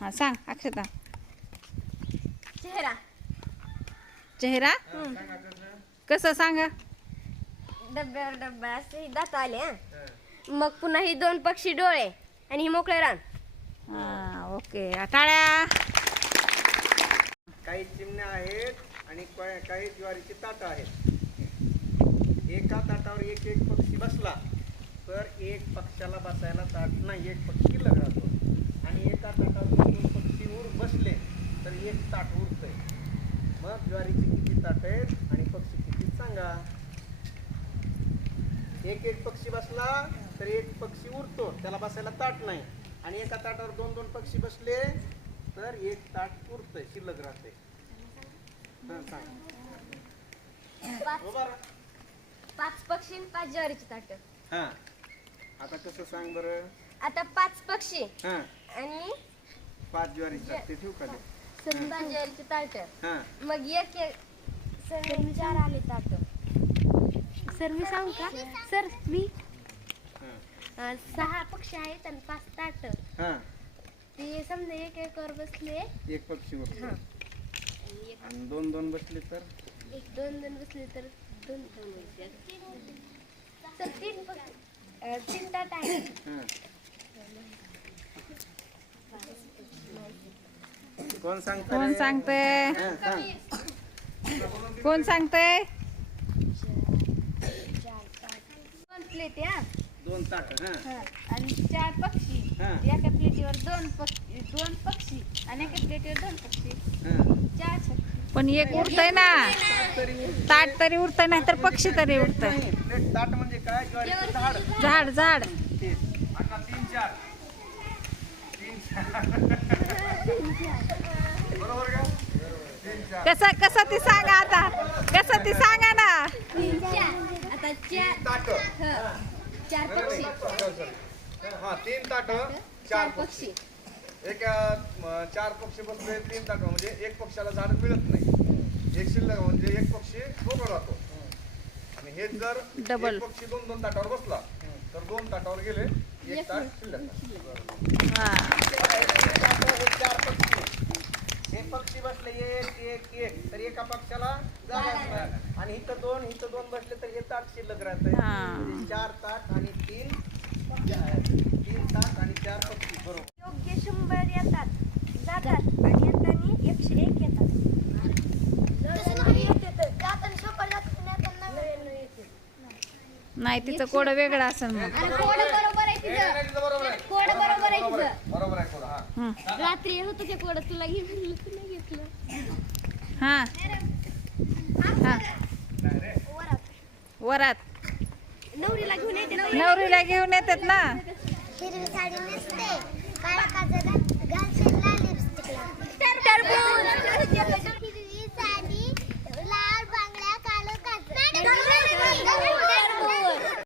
हा सांग अक्षता. चेहरा. चेहरा कसं सांगा. डब्यावर डब्बा असे दात आले हा. मग पुन्हा ही दोन पक्षी डोळे आणि ही मोकळे रान. हा ओके टाळ्या. काही चिमण्या आहेत आणि काही ज्वारीची ताटं आहेत. एका ताटावर एक एक पक्षी बसला तर एक पक्षाला बसायला ताट नाही, एक पक्षी शिल्लक राहतो. आणि एका ताटावर दोन पक्षी बसले तर एक ताट उरतंय. मग ज्वारीची किती ताट आहेत आणि पक्षी किती सांगा. एक एक पक्षी बसला तर एक पक्षी उरतो, त्याला बसायला ताट नाही. आणि एका ताटावर दोन दोन पक्षी बसले तर एक ताट उरतंय, शिल्लक राहते. सांग. 5 पक्षी आणि 5 ज्वारीची ताट. हा आता कसं सांग बरं. आता 5 पक्षी हा आणि 5 ज्वारीची ताट ते ठेवू का ते? 5 ज्वारीची ताट. हा मग एक सर 4 आले ताट. सर मी सांगू का सर मी हा 6 पक्षी आहेत आणि 5 ताट. हा ते समजा एक एकावर बसले. एक पक्षी उरतो. हा. आणि दोन दोन बसले तर एक दोन बसले तर 2 तर 3 ताट आहेत. हा कोण सांगतं कोण रे? सांगतंय. हा, सांग. कोण सांगतंय. 2 प्लेट हा. 2 ताट. हा आणि 4 पक्षी. हा. एका प्लेटीवर 2 पक्षी आणि एका प्लेटीवर 2 पक्षी. हा 4 पक्षी. पण एक उरतंय ना. तरी ताट तरी उरतंय नाही तर पक्षी तरी उरतंय. नाही, प्लेट ताट म्हणजे काय. ज्वारीचं झाड झाड झाड. ते आता 3 4 बरोबर का. 3 4 कसं कसं ती सांगा आता. कसं ती सांगा ना. आता 4 ताट. 4 पक्षी. हा 3 ताट 4 पक्षी. एक 4 पक्षी बसले 3 ताट म्हणजे एक पक्षाला झाड मिळत नाही. एक शिल्लक म्हणजे एक पक्षी मोकळा राहतो. आणि हे जर डबल. एक पक्षी 2 ताटावर बसला तर 2 ताटावर गेले एक ताट शिल्लक. हा हे 4 पक्षी. हे पक्षी बसले एक एक एक तर एका पक्षाला जागा असणार. आणि इथं 2 बसले तर हे ताट शिल्लक राहतंय. हा. म्हणजे 4 ताट आणि 3 ताट आणि 4 पक्षी. बरोबर. योग्य 100 येतात जातात आणि येताना 101 येतात. नाही तिचं कोड वेगळं असेल मग. आणि कोड बरोबर आहे तिचं. बरोबर आहे. कोड बरोबर आहे तिचं. बरोबर आहे कोड. हा रात्री होतं ते कोड तुला घेतलं तू नाही घेतलं. हा हा वरात नवरीला घेऊन येते. नवरीला घेऊन येतात ना. हिरवी साडी नेसते, काळा काजळ घालते.